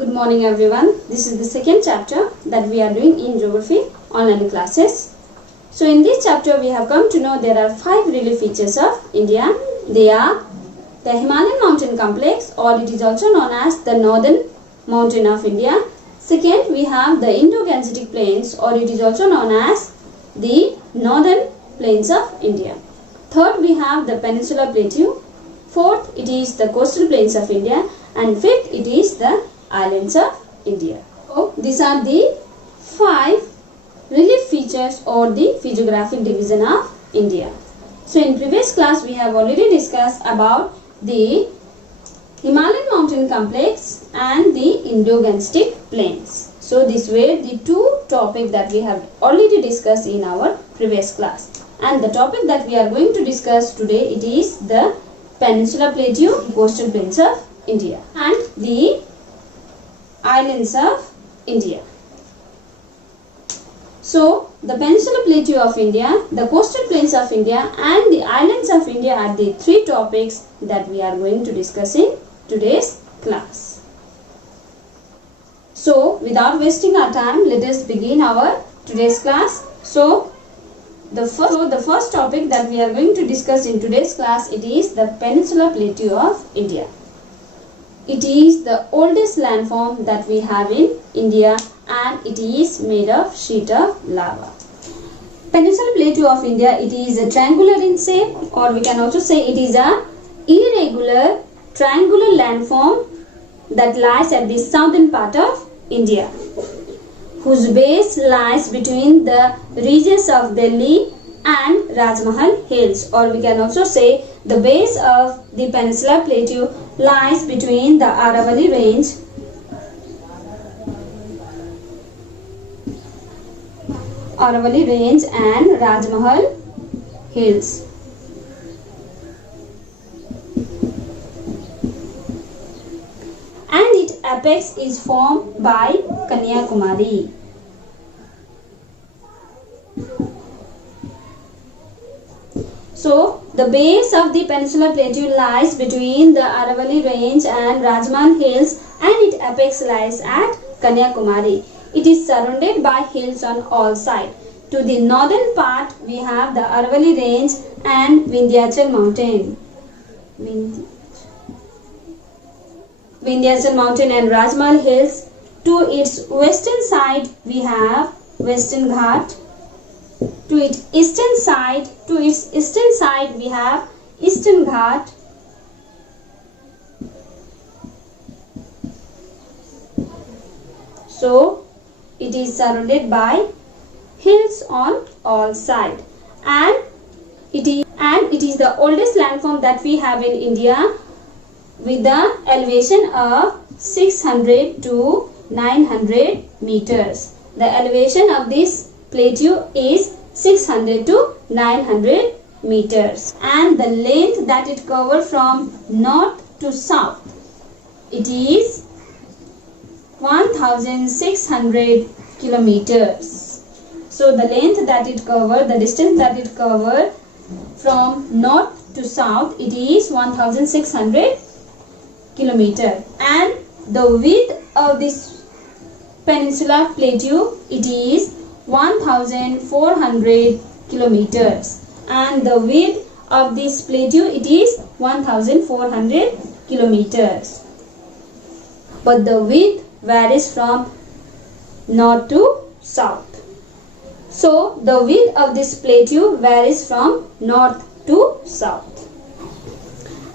Good morning everyone. This is the second chapter that we are doing in geography online classes. So in this chapter we have come to know there are 5 relief features of India. They are the Himalayan mountain complex, or it is also known as the northern mountain of India. Second, we have the Indo-Gangetic plains, or it is also known as the northern plains of India. Third, we have the peninsular plateau. Fourth, it is the coastal plains of India, and fifth, it is the islands of India. So these are the 5 relief features or the physiographic division of India. So in previous class we have already discussed about the Himalayan mountain complex and the Indo-Gangetic plains. So these were the 2 topics that we have already discussed in our previous class. And the topic that we are going to discuss today, it is the peninsular plateau, coastal plains of India, and the islands of India. So the peninsular plateau of India, the coastal plains of India and the islands of India are the 3 topics that we are going to discuss in today's class. So without wasting our time, let us begin our today's class. So the first topic that we are going to discuss in today's class, it is the peninsular plateau of India. It is the oldest landform that we have in India, and it is made of sheet of lava. Peninsular plateau of India, it is a triangular in shape, or we can also say it is a irregular triangular landform that lies at the southern part of India, whose base lies between the regions of Delhi and Rajmahal Hills, or we can also say the base of the peninsular plateau lies between the Aravalli range and Rajmahal Hills. And its apex is formed by Kanyakumari. So the base of the peninsular plateau lies between the Aravalli range and Rajmahal Hills, and its apex lies at Kanyakumari. It is surrounded by hills on all sides. To the northern part we have the Aravalli range and Vindhyachal mountain. Vindhyachal mountain and Rajmahal Hills. To its western side we have Western Ghat. To its eastern side we have Eastern Ghat. So it is surrounded by hills on all sides, and it is the oldest landform that we have in India, with the elevation of 600 to 900 meters. The elevation of this plateau is 600 to 900 meters, and the length that it covers from north to south, it is 1600 kilometers. So the length that it covers, the distance that it covers from north to south, it is 1600 kilometers, and the width of this peninsular plateau, it is 1400 kilometers, and the width of this plateau, it is 1400 kilometers, but the width varies from north to south. So the width of this plateau varies from north to south.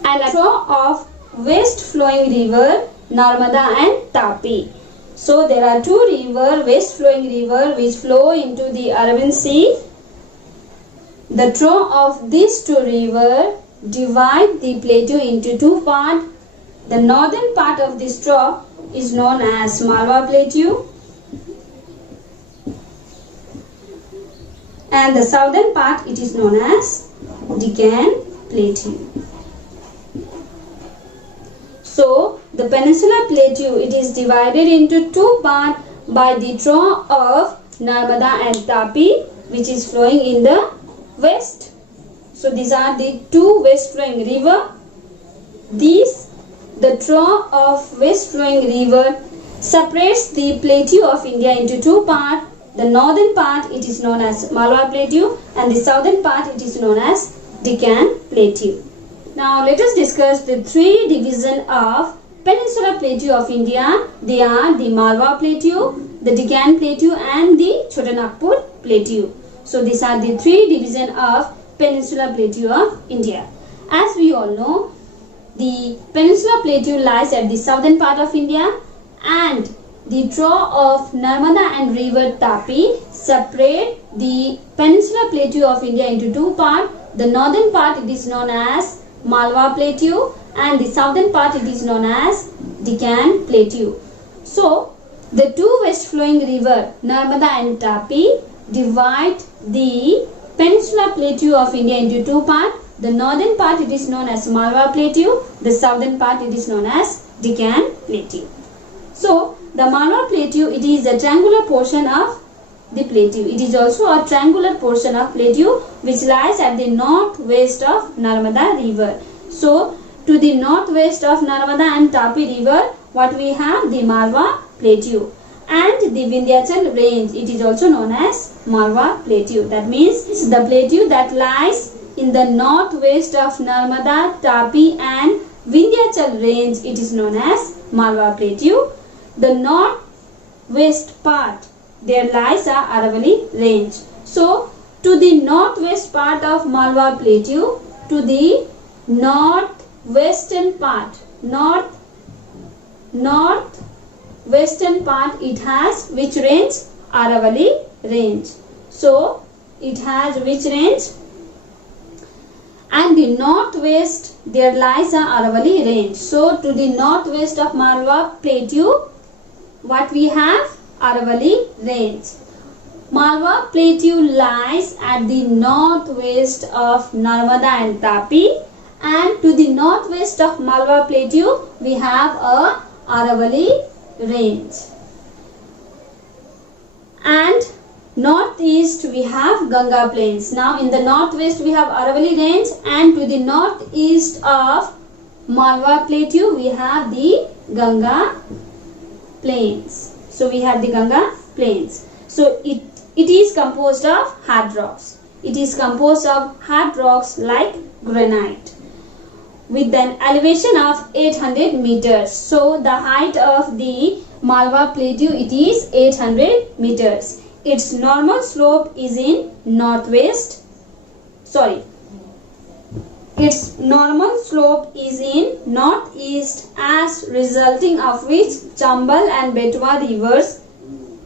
And a flow of west flowing river Narmada and Tapi. So there are 2 west flowing river which flow into the Arabian Sea. The trough of these 2 rivers divide the plateau into 2 parts. The northern part of this trough is known as Malwa Plateau, and the southern part it is known as Deccan Plateau. So the peninsular plateau, it is divided into 2 parts by the trough of Narmada and Tapi, which is flowing in the west. So these are the 2 west flowing river. The trough of west flowing river separates the plateau of India into two parts. The northern part it is known as Malwa Plateau and the southern part it is known as Deccan Plateau. Now let us discuss the three divisions of Peninsular Plateau of India. They are the Malwa Plateau, the Deccan Plateau and the Chotanagpur Plateau. So these are the three divisions of Peninsular Plateau of India. As we all know, the Peninsular Plateau lies at the southern part of India and the trough of Narmada and river Tapi separate the Peninsular Plateau of India into two parts. The northern part it is known as Malwa Plateau and the southern part it is known as Deccan Plateau. So, the two west flowing river Narmada and Tapi divide the Peninsular Plateau of India into two parts. The northern part it is known as Malwa Plateau, the southern part it is known as Deccan Plateau. So, the Malwa Plateau it is a triangular portion of the plateau. It is also a triangular portion of plateau which lies at the northwest of Narmada river. So, to the northwest of Narmada and Tapi river, what we have? The Malwa Plateau. And the Vindhyachal range, it is also known as Malwa Plateau. That means it's the plateau that lies in the northwest of Narmada, Tapi and Vindhyachal range. It is known as Malwa Plateau. The northwest part, there lies a Aravalli range. So, to the northwest part of Malwa Plateau, to the northwestern part, northwestern part, it has which range? Aravalli range. So, it has which range? And the northwest, there lies a Aravalli range. So, to the northwest of Malwa Plateau, what we have? Aravalli range. Malwa Plateau lies at the northwest of Narmada and Tapi, and to the northwest of Malwa Plateau we have a Aravalli range. And northeast we have Ganga plains. Now in the northwest we have Aravalli range, and to the northeast of Malwa Plateau we have the Ganga plains. So we have the Ganga plains. So it is composed of hard rocks. It is composed of hard rocks like granite with an elevation of 800 meters. So the height of the Malwa Plateau it is 800 meters. Its normal slope is in northwest. Its normal slope is in northeast, as resulting of which Chambal and Betwa rivers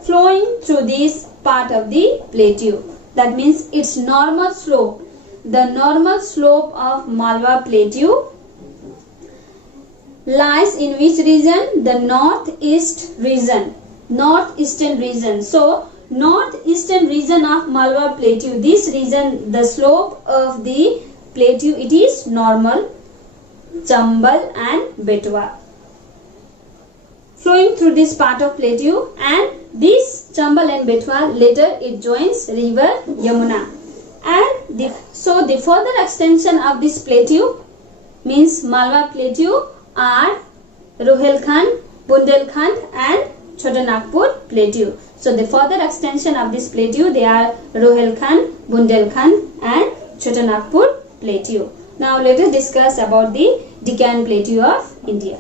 flowing through this part of the plateau. That means its normal slope. The normal slope of Malwa Plateau lies in which region? The northeast region. Northeastern region. So, northeastern region of Malwa Plateau. This region, the slope of the plateau, it is normal, Chambal and Betwa flowing through this part of plateau, and this Chambal and Betwa later it joins river Yamuna. And so the further extension of this plateau means Malwa Plateau are Rohilkhand, Bundelkhand and Chotanagpur Plateau. So the further extension of this plateau, they are Rohilkhand, Bundelkhand and Chotanagpur Plateau. Now let us discuss about the Deccan Plateau of India.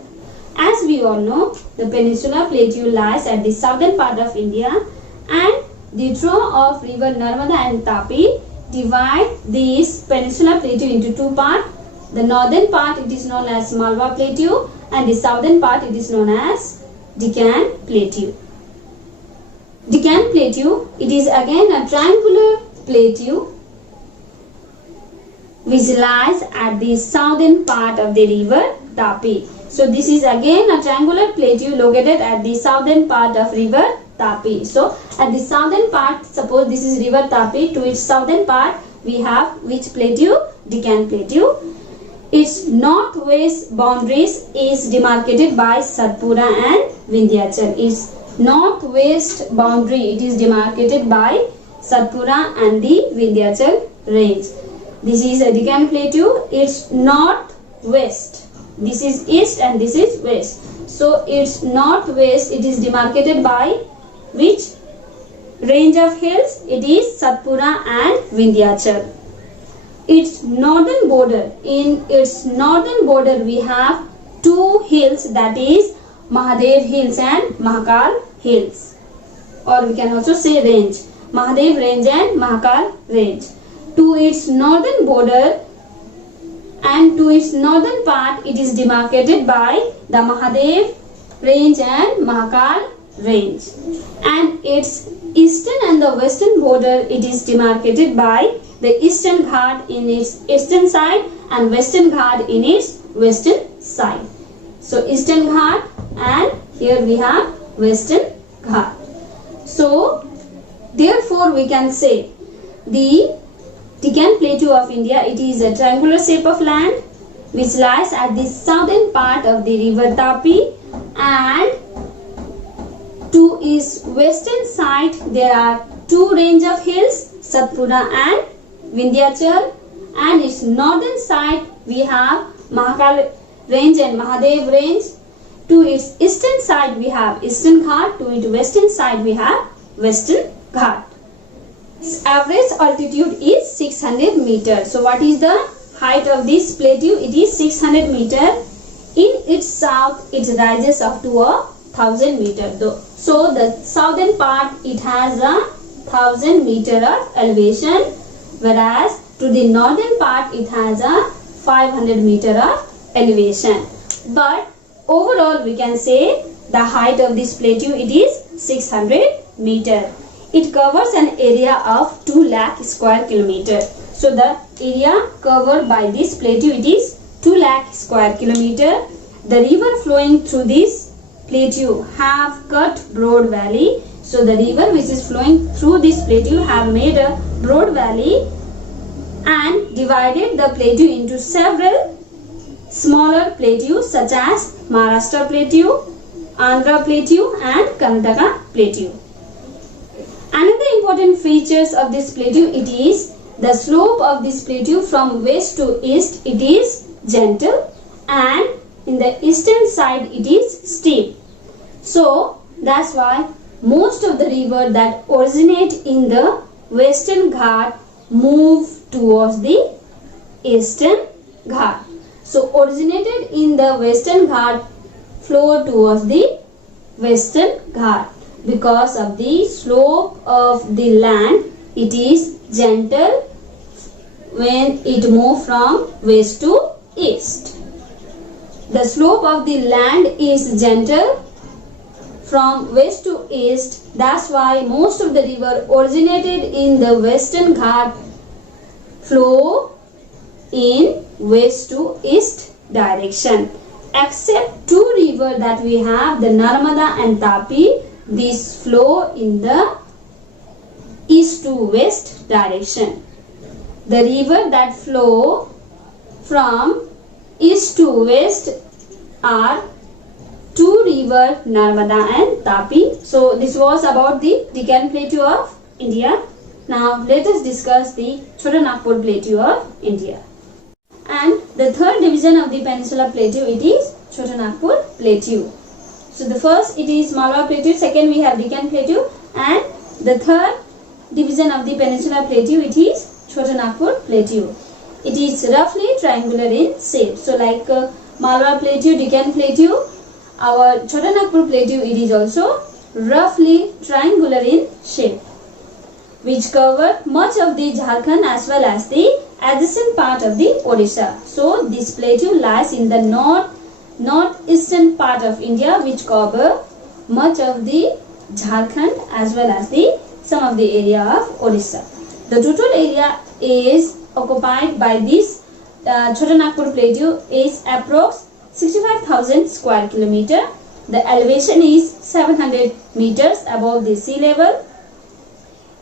As we all know, the Peninsular Plateau lies at the southern part of India, and the trough of river Narmada and Tapi divide this Peninsular Plateau into two parts. The northern part it is known as Malwa Plateau and the southern part it is known as Deccan Plateau. Deccan Plateau, it is again a triangular plateau which lies at the southern part of the river Tapi. So this is again a triangular plateau located at the southern part of river Tapi. So at the southern part, suppose this is river Tapi, to its southern part we have which plateau? Deccan Plateau. Its northwest boundaries is demarcated by Satpura and Vindhyachal. Its northwest boundary it is demarcated by Satpura and the Vindhyachal range. This is a Deccan Plateau. It's northwest. This is east and this is west. So its northwest, it is demarcated by which range of hills? It is Satpura and Vindhyachal. Its northern border, in its northern border we have two hills, that is Mahadev Hills and Mahakal Hills, or we can also say range, Mahadev Range and Mahakal Range. To its northern border and to its northern part, it is demarcated by the Mahadev Range and Mahakal Range, and its eastern and the western border, it is demarcated by the Eastern Ghat in its eastern side and Western Ghat in its western side. So Eastern Ghat, and here we have Western Ghat. So therefore we can say the Deccan Plateau of India, it is a triangular shape of land which lies at the southern part of the river Tapi, and to its western side there are two range of hills, Satpura and Vindhyachal, and its northern side we have Mahakal Range and Mahadev Range. To its eastern side we have Eastern Ghat, to its western side we have Western Ghat. Its average altitude is 600 meters. So what is the height of this plateau? It is 600 meters. In its south it rises up to 1000 meters. So the southern part it has 1000 meter of elevation, whereas to the northern part it has 500 meter of elevation. But overall we can say the height of this plateau, it is 600 meter. It covers an area of 2 lakh square kilometer. So the area covered by this plateau, it is 2 lakh square kilometer. The river flowing through this plateau have cut broad valley. So the river which is flowing through this plateau have made a broad valley and divided the plateau into several smaller plateaus such as Maharashtra Plateau, Andhra Plateau and Karnataka Plateau. Another important features of this plateau, it is the slope of this plateau from west to east, it is gentle, and in the eastern side it is steep. So that's why most of the river that originate in the Western Ghat move towards the Eastern Ghat. So originated in the Western Ghat flow towards the Western Ghat. Because of the slope of the land, it is gentle when it moves from west to east. The slope of the land is gentle from west to east. That's why most of the river originated in the Western Ghat flow in west to east direction. Except two rivers that we have, the Narmada and Tapi, these flow in the east to west direction. The river that flow from east to west are two rivers, Narmada and Tapi. So this was about the Deccan Plateau of India. Now let us discuss the Chota Nagpur Plateau of India. And the third division of the Peninsula Plateau, it is Chota Nagpur Plateau. So the first it is Malwa Plateau, second we have Deccan Plateau, and the third division of the Peninsula Plateau, it is Chota Nagpur Plateau. It is roughly triangular in shape. So like Malwa Plateau, Deccan Plateau, our Chota Nagpur Plateau, it is also roughly triangular in shape, which cover much of the Jharkhand as well as the adjacent part of the Odisha. So this plateau lies in the northeastern part of India, which cover much of the Jharkhand as well as the some of the area of Odisha. The total area is occupied by this Chota Nagpur Plateau is approx 65,000 square kilometer. The elevation is 700 meters above the sea level.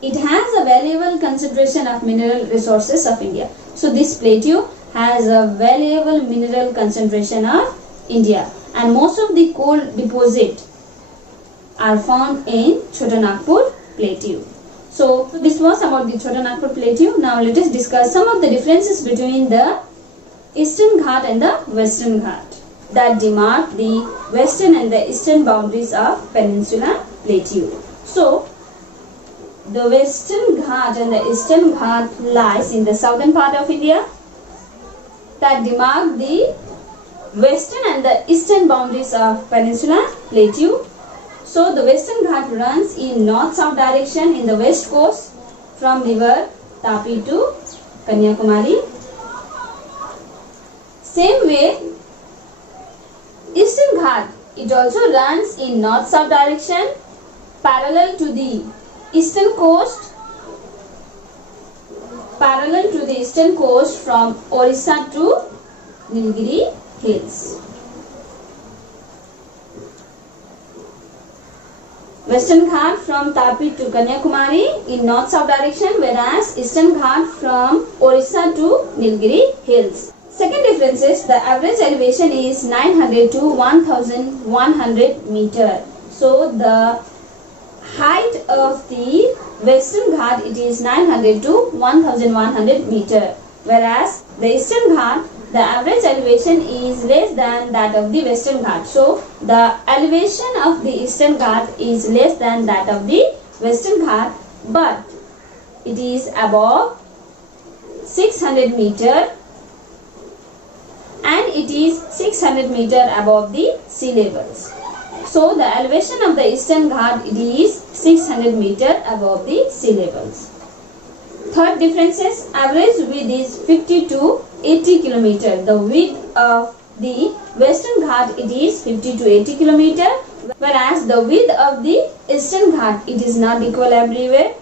It has a valuable concentration of mineral resources of India. So this plateau has a valuable mineral concentration of India, and most of the coal deposits are found in Chota Nagpur Plateau. So this was about the Chota Nagpur Plateau. Now let us discuss some of the differences between the Eastern Ghat and the Western Ghat. that demark the western and the eastern boundaries of Peninsula Plateau. So, the Western Ghat and the Eastern Ghat lies in the southern part of India that demark the western and the eastern boundaries of Peninsula Plateau. So the Western Ghat runs in north-south direction in the west coast from river Tapi to Kanyakumari. Same way, Eastern Ghat, it also runs in north-south direction parallel to the eastern coast from Orissa to Nilgiri Hills. Western Ghat from Tapi to Kanyakumari in north-south direction, whereas Eastern Ghat from Orissa to Nilgiri Hills. Second difference is the average elevation is 900 to 1100 meter. So the height of the Western Ghat, it is 900 to 1100 meter, whereas the Eastern Ghat, the average elevation is less than that of the Western Ghat. So the elevation of the Eastern Ghat is less than that of the Western Ghat, but it is above 600 meter and it is 600 meter above the sea levels. So the elevation of the Eastern Ghat, it is 600 meter above the sea levels. Third difference is average width is 50 to 80 kilometer. The width of the Western Ghat, it is 50 to 80 kilometer, whereas the width of the Eastern Ghat, it is not equal everywhere.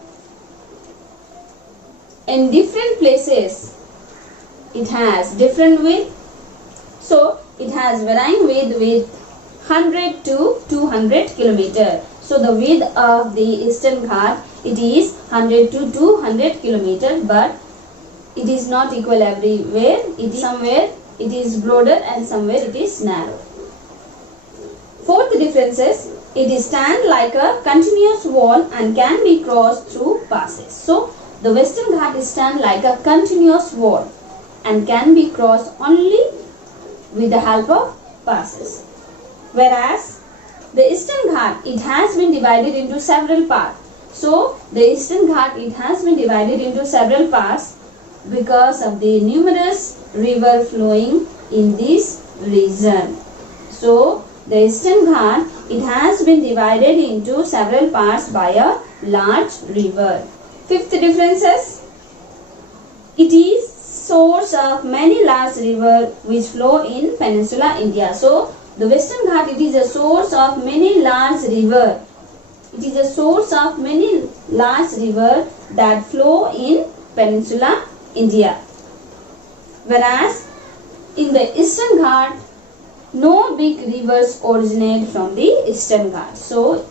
In different places, it has different width. So it has varying width with 100 to 200 kilometer. So the width of the Eastern Ghat, it is 100 to 200 kilometer, but it is not equal everywhere. It is somewhere it is broader and somewhere it is narrow. Fourth difference is it is stand like a continuous wall and can be crossed through passes. So the Western Ghat is stand like a continuous wall and can be crossed only with the help of passes, whereas the Eastern Ghat, it has been divided into several parts. So the Eastern Ghat, it has been divided into several parts because of the numerous river flowing in this region. So the Eastern Ghat, it has been divided into several parts by a large river. Fifth difference is it is source of many large rivers which flow in Peninsula India. So the Western Ghat, it is a source of many large rivers. It is a source of many large rivers that flow in Peninsula India. Whereas in the Eastern Ghat, no big rivers originate from the Eastern Ghat. So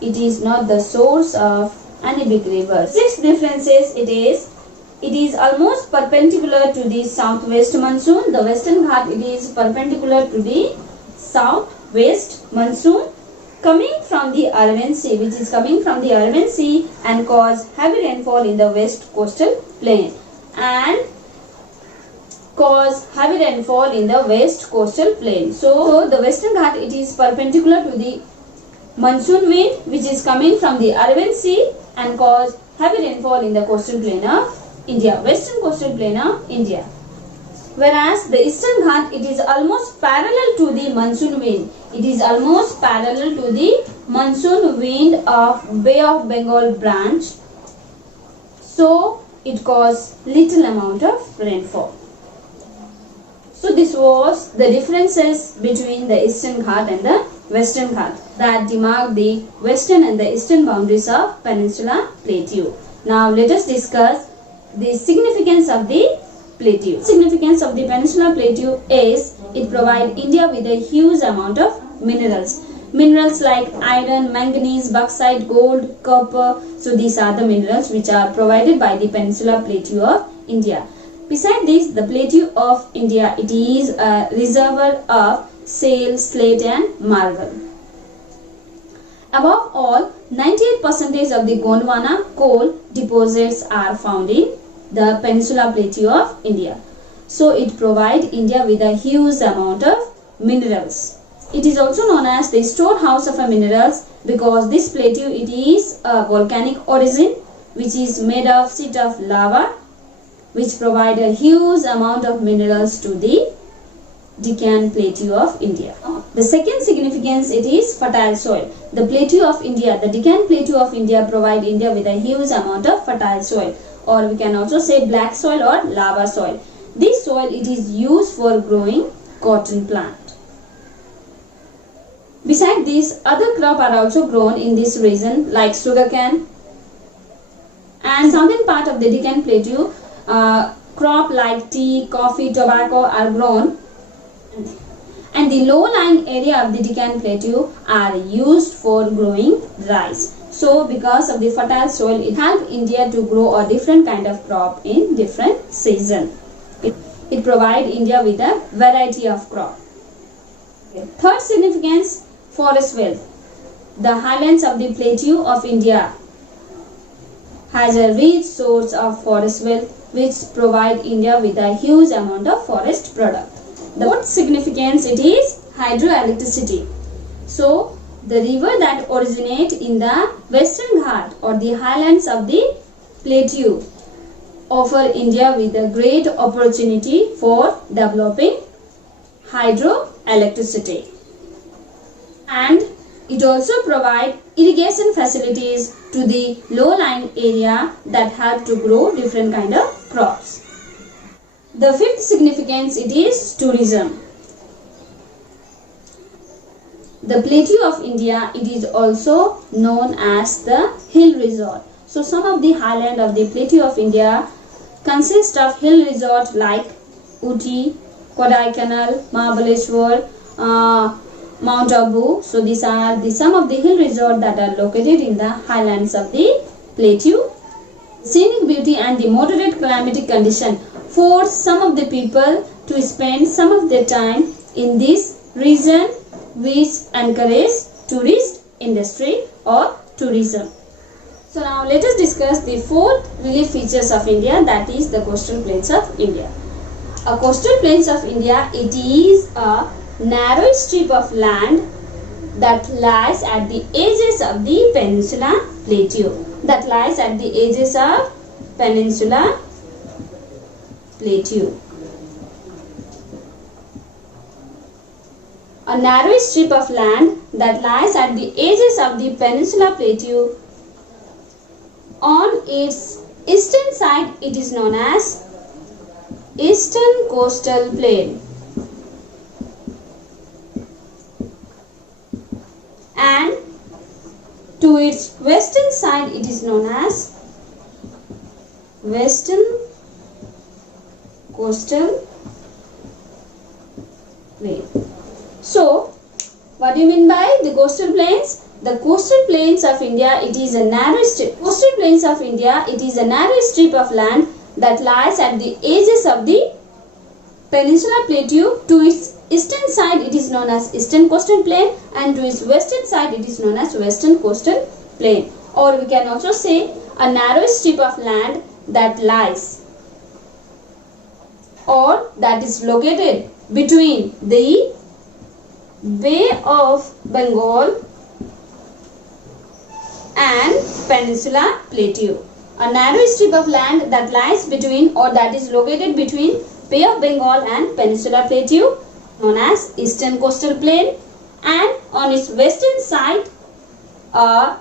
it is not the source of any big rivers. Sixth difference is it is almost perpendicular to the southwest monsoon. The Western Ghat, it is perpendicular to the southwest monsoon coming from the Arabian Sea, which is coming from the Arabian Sea and cause heavy rainfall in the west coastal plain and cause heavy rainfall in the west coastal plain. So the Western Ghat, it is perpendicular to the monsoon wind which is coming from the Arabian Sea and cause heavy rainfall in the coastal plain of India, western coastal plain of India. Whereas the Eastern Ghat, it is almost parallel to the monsoon wind. It is almost parallel to the monsoon wind of Bay of Bengal branch. So it causes little amount of rainfall. So this was the differences between the Eastern Ghat and the Western Ghat that demark the western and the eastern boundaries of Peninsula Plateau. Now let us discuss the significance of the plateau. Significance of the Peninsula Plateau is it provides India with a huge amount of minerals. Minerals like iron, manganese, bauxite, gold, copper. So these are the minerals which are provided by the Peninsula Plateau of India. Besides this, the Plateau of India, it is a reservoir of shale, slate and marble. Above all, 98% of the Gondwana coal deposits are found in the Peninsula Plateau of India. So it provides India with a huge amount of minerals. It is also known as the storehouse of minerals because this plateau, it is a volcanic origin which is made of sheet of lava which provide a huge amount of minerals to the Deccan Plateau of India. The second significance, it is fertile soil. The Plateau of India, the Deccan Plateau of India provide India with a huge amount of fertile soil, or we can also say black soil or lava soil. This soil, it is used for growing cotton plant. Besides this, other crops are also grown in this region like sugarcane, and southern part of the Deccan Plateau, crop like tea, coffee, tobacco are grown, and the low-lying area of the Deccan Plateau are used for growing rice. So because of the fertile soil, it helps India to grow a different kind of crop in different season. It provides India with a variety of crop. Third significance, forest wealth. The highlands of the Plateau of India has a rich source of forest wealth which provide India with a huge amount of forest product. The fourth significance, it is hydroelectricity. So the river that originate in the Western Ghat or the highlands of the Plateau offer India with a great opportunity for developing hydroelectricity. And it also provide irrigation facilities to the low-lying area that help to grow different kind of crops. The fifth significance, it is tourism. The Plateau of India, it is also known as the hill resort. So some of the highland of the Plateau of India consist of hill resort like Ooty, Kodaikanal, Mahabaleshwar, Mount Abu. So these are some of the hill resorts that are located in the highlands of the Plateau. Scenic beauty and the moderate climatic condition force some of the people to spend some of their time in this region, which encourage tourist industry or tourism. So now let us discuss the fourth relief features of India, that is the coastal plains of India. A coastal plains of India, it is a narrow strip of land that lies at the edges of the Peninsula Plateau. That lies at the edges of Peninsula Plateau. A narrow strip of land that lies at the edges of the Peninsula Plateau. On its eastern side, it is known as Eastern Coastal Plain, and to its western side, it is known as Western Coastal Plain. So, what do you mean by the coastal plains? The coastal plains of India, it is a narrow strip. Coastal plains of India, it is a narrow strip of land that lies at the edges of the Peninsula Plateau. To its eastern side, it is known as Eastern Coastal Plain, and to its western side, it is known as Western Coastal Plain. Or we can also say a narrow strip of land that lies or that is located between the Bay of Bengal and Peninsula Plateau. A narrow strip of land that lies between or that is located between Bay of Bengal and Peninsula Plateau, known as Eastern Coastal Plain, and on its western side a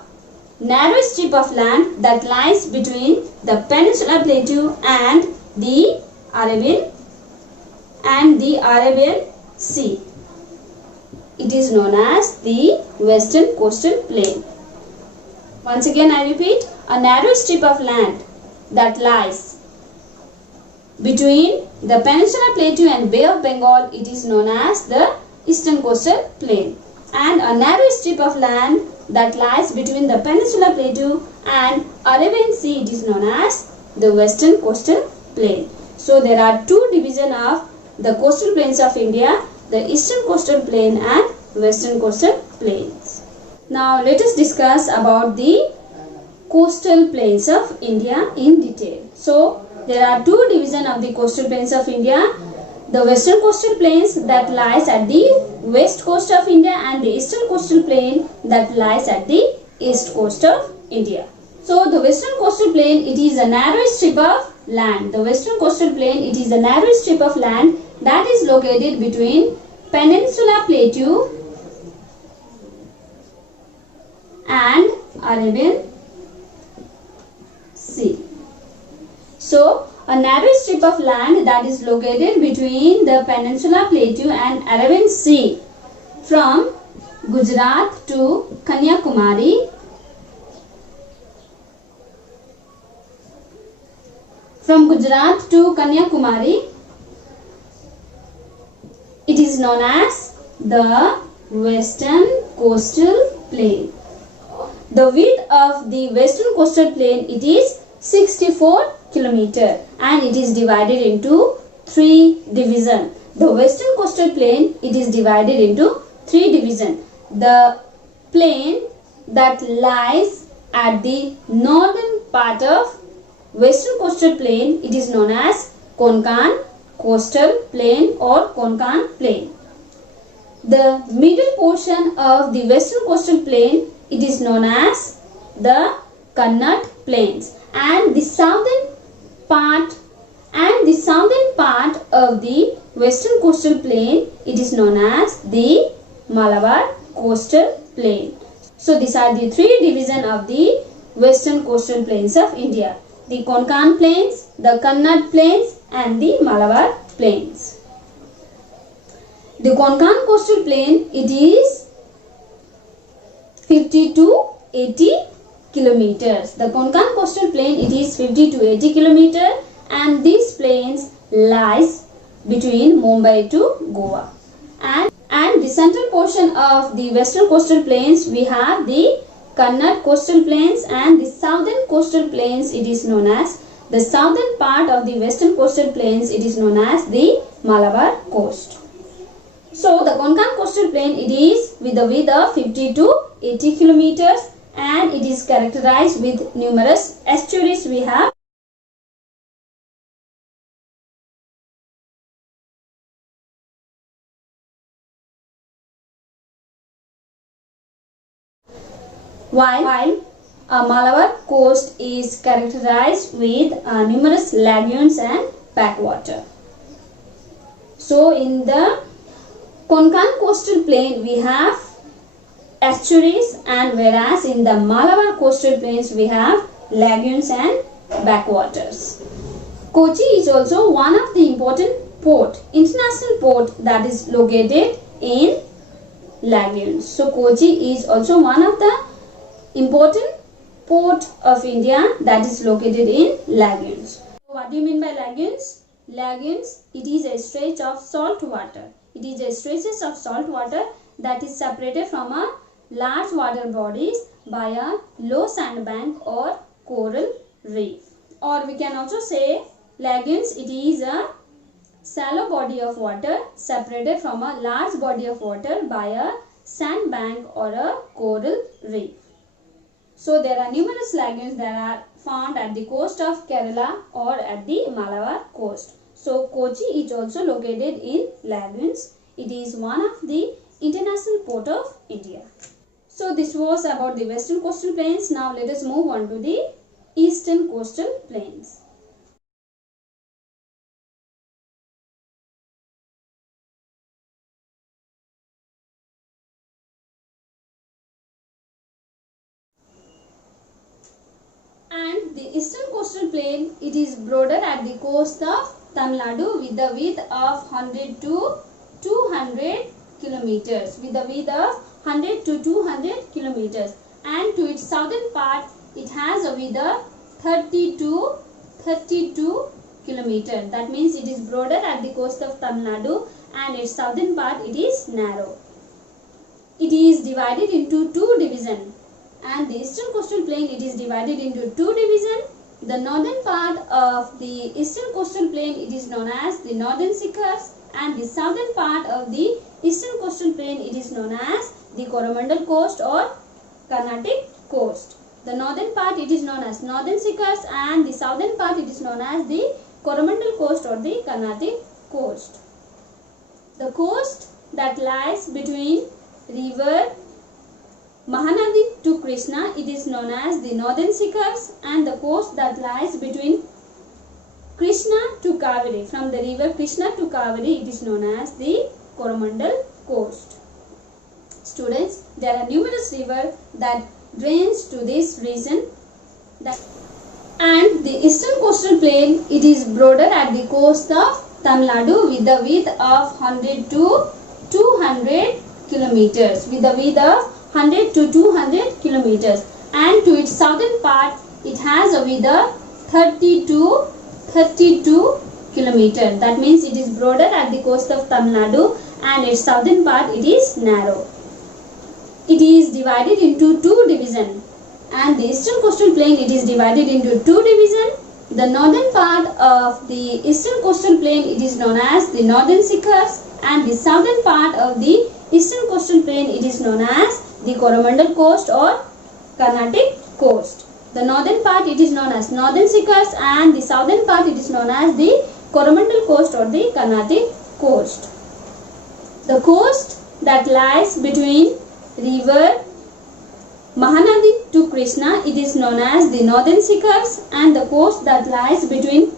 narrow strip of land that lies between the Peninsula Plateau and the Arabian Sea. It is known as the Western Coastal Plain. Once again I repeat, a narrow strip of land that lies between the Peninsula Plateau and Bay of Bengal, it is known as the Eastern Coastal Plain. And a narrow strip of land that lies between the Peninsula Plateau and Arabian Sea, it is known as the Western Coastal Plain. So there are two divisions of the coastal plains of India, the Eastern Coastal Plain and Western Coastal Plains. Now let us discuss about the coastal plains of India in detail. So there are two divisions of the coastal plains of India. The western coastal plains that lies at the west coast of India and the eastern coastal plain that lies at the east coast of India. So the western coastal plain, it is a narrow strip of land. The western coastal plain, it is a narrow strip of land that is located between Peninsula Plateau and Arabian Sea. So a narrow strip of land that is located between the Peninsula Plateau and Arabian Sea from Gujarat to Kanyakumari. From Gujarat to Kanyakumari, it is known as the western coastal plain. The width of the western coastal plain, it is 64 km and it is divided into 3 divisions. The western coastal plain, it is divided into 3 divisions. The plain that lies at the northern part of western coastal plain, it is known as Konkan coastal plain or Konkan plain. The middle portion of the western coastal plain, it is known as the Kannad plains, and the southern part of the western coastal plain, it is known as the Malabar coastal plain. So these are the 3 divisions of the western coastal plains of India: the Konkan plains, the Kannad plains and the Malabar plains. The Konkan coastal plain, it is 50 to 80 kilometers. The Konkan coastal plain, it is 50 to 80 kilometers, and these plains lies between Mumbai to Goa. And the central portion of the western coastal plains, we have the Kannad coastal plains, and the southern coastal plains, it is known as the southern part of the western coastal plains, it is known as the Malabar coast. So the Konkan coastal plain, it is with a width of 50 to 80 kilometers and it is characterized with numerous estuaries. We have while Malabar coast is characterized with numerous lagoons and backwater. So in the Konkan coastal plain we have estuaries, and whereas in the Malabar coastal plains we have lagoons and backwaters. Kochi is also one of the important international port that is located in lagoons. So Kochi is also one of the important port of India that is located in lagoons. What do you mean by lagoons? Lagoons, it is a stretch of salt water. It is a stretches of salt water that is separated from a large water bodies by a low sandbank or coral reef. Or we can also say lagoons, it is a shallow body of water separated from a large body of water by a sandbank or a coral reef. So there are numerous lagoons that are found at the coast of Kerala or at the Malabar coast. So Kochi is also located in lagoons. It is one of the international port of India. So this was about the western coastal plains. Now let us move on to the eastern coastal plains. And the eastern coastal plain, it is broader at the coast of Tamil Nadu with the width of 100 to 200 kilometers. With the width of 100 to 200 kilometers. And to its southern part, it has a width of 30 to 32 kilometers. That means it is broader at the coast of Tamil Nadu and its southern part, it is narrow. It is divided into 2 divisions. And the eastern coastal plain, it is divided into 2 divisions. The northern part of the eastern coastal plain, it is known as the northern Sikhars, and the southern part of the eastern coastal plain, it is known as the Coromandel coast or Carnatic coast. The northern part, it is known as northern Sikhars, and the southern part, it is known as the Coromandel coast or the Carnatic coast. The coast that lies between river Mahanadi to Krishna, it is known as the Northern Shikhars, and the coast that lies between Krishna to Kaveri, from the river Krishna to Kaveri, it is known as the Coromandel coast. Students, there are numerous rivers that drains to this region, and the eastern coastal plain, it is broader at the coast of Tamil Nadu with the width of 100 to 200 kilometers, with the width of 100 to 200 kilometers, and to its southern part it has a width of 30 to 32 kilometers. That means it is broader at the coast of Tamil Nadu, and its southern part it is narrow. It is divided into two divisions, and the eastern coastal plain, it is divided into two divisions. The northern part of the eastern coastal plain, it is known as the Northern Shikhars, and the southern part of the eastern coastal plain, it is known as the Coromandel coast or Carnatic coast. The northern part, it is known as Northern Shikhars, and the southern part, it is known as the Coromandel coast or the Carnatic coast. The coast that lies between river Mahanadi to Krishna, it is known as the Northern Shikhars, and the coast that lies between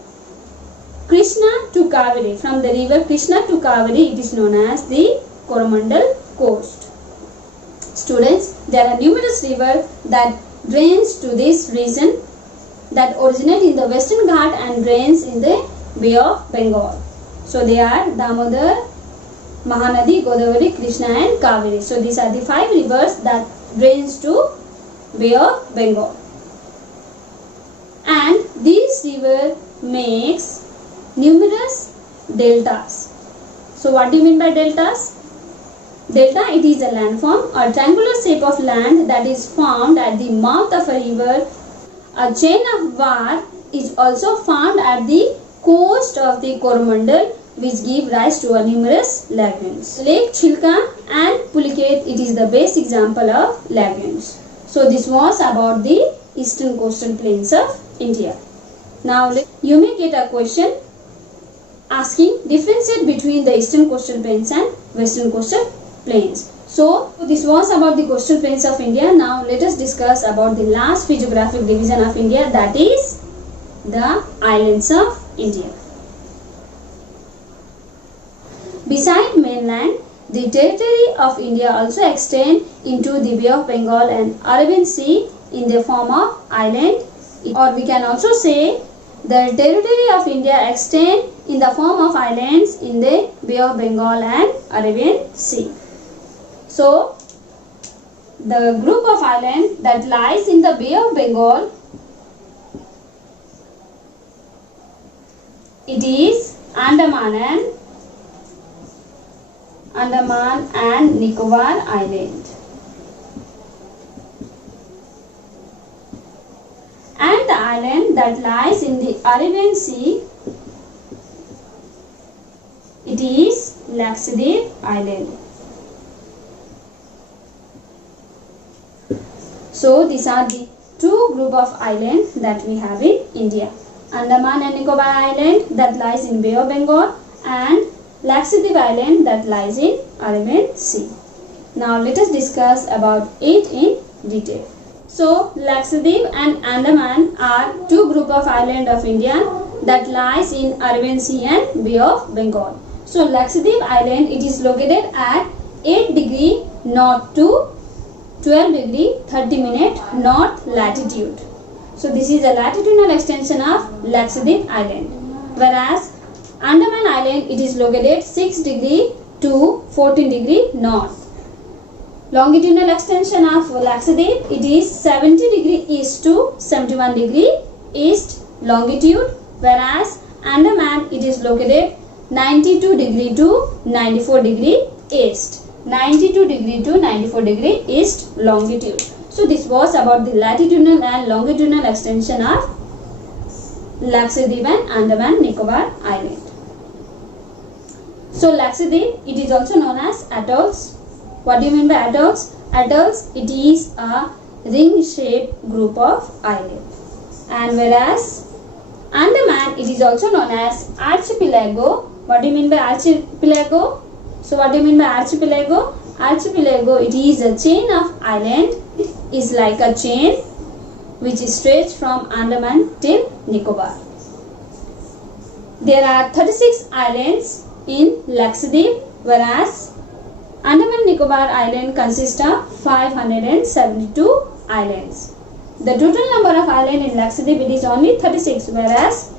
Krishna to Kaveri, from the river Krishna to Kaveri, it is known as the Coromandel coast. Students, there are numerous rivers that drains to this region, that originate in the Western Ghat and drains in the Bay of Bengal. So they are Damodar, Mahanadi, Godavari, Krishna and Kaveri. So these are the 5 rivers that drains to Bay of Bengal. And these river makes numerous deltas. So what do you mean by deltas? Delta, it is a landform or triangular shape of land that is found at the mouth of a river. A chain of var is also found at the coast of the Coromandel, which give rise to a numerous lagoons. Lake Chilka and Puliket, it is the best example of lagoons. So this was about the eastern coastal plains of India. Now you may get a question asking differentiate between the eastern coastal plains and western coastal plains. So this was about the coastal plains of India. Now let us discuss about the last physiographic division of India, that is the islands of India. Beside mainland, the territory of India also extends into the Bay of Bengal and Arabian Sea in the form of island, or we can also say the territory of India extends in the form of islands in the Bay of Bengal and Arabian Sea. So the group of islands that lies in the Bay of Bengal, it is Andaman and Nicobar Island. And the island that lies in the Arabian Sea, it is Lakshadweep Island. So these are the two group of islands that we have in India. Andaman and Nicobar Island that lies in Bay of Bengal, and Lakshadweep Island that lies in Arabian Sea. Now let us discuss about it in detail. So Lakshadweep and Andaman are two group of islands of India that lies in Arabian Sea and Bay of Bengal. So Lakshadweep Island, it is located at 8 degree north to 12 degree 30 minute north latitude. So this is a latitudinal extension of Lakshadweep Island. Whereas Andaman Island, it is located 6 degree to 14 degree north. Longitudinal extension of Lakshadweep, it is 70 degree east to 71 degree east longitude, whereas Andaman, it is located 92 degree to 94 degree east. 92 degree to 94 degree east longitude. So this was about the latitudinal and longitudinal extension of Lakshadweep and Andaman Nicobar Island. So Lakshadweep, it is also known as atolls. What do you mean by atolls? Atolls, it is a ring-shaped group of islands. And whereas Andaman, it is also known as archipelago. What do you mean by archipelago? So what do you mean by archipelago? Archipelago, it is a chain of island, is like a chain which is stretched from Andaman till Nicobar. There are 36 islands in Lakshadweep, whereas Andaman Nicobar Island consists of 572 islands. The total number of islands in Lakshadweep, it is only 36, whereas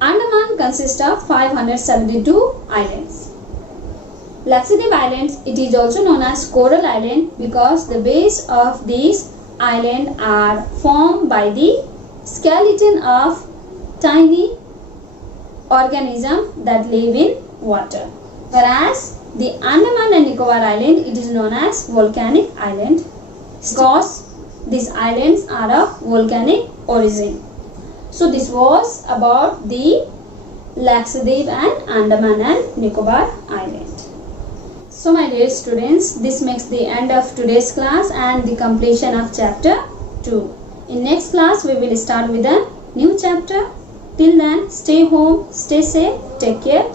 Andaman consists of 572 islands. Lakshadweep Islands, it is also known as Coral Island because the base of these islands are formed by the skeleton of tiny organisms that live in water. Whereas the Andaman and Nicobar Island, it is known as volcanic island because these islands are of volcanic origin. So this was about the Lakshadweep and Andaman and Nicobar Island. So my dear students, this makes the end of today's class and the completion of chapter 2. In next class, we will start with a new chapter. Till then, stay home, stay safe, take care.